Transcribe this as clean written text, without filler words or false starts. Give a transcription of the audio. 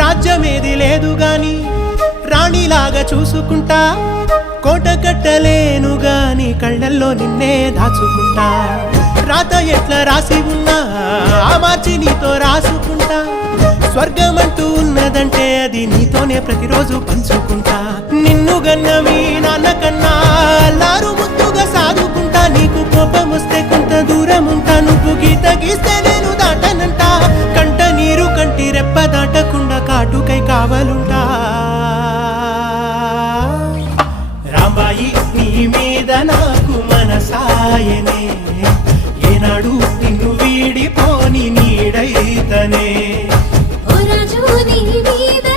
రాజ్యమేది లేదు గాని రాణిలాగా చూసుకుంటా, కోట కట్టలేను గాని కళ్ళల్లో నిన్నే దాచుకుంటా. రాత ఎట్లా రాసి ఉన్నా ఆ మార్చి నీతో రాసుకుంటా. స్వర్గమంటూ ఉన్నదంటే అది నీతోనే ప్రతిరోజు పంచుకుంటా. నిన్ను గన్న మీ నాన్న కన్నా అల్లారు ముద్దుగా సాదుకుంటా. నీకు కోపం వస్తే కొంత దూరం ఉంటా, నువ్వు గీత గీస్తే నేను దాటనంటా. కంట నీరు కంటి రెప్ప దాటకుండా కాటుకై కావలుంటా. రాంబాయి నీ మీద నాకు మనసాయనే, ఏనాడు నిన్ను వీడిపోని నీడైతనే. ఓ రాజు నీ మీద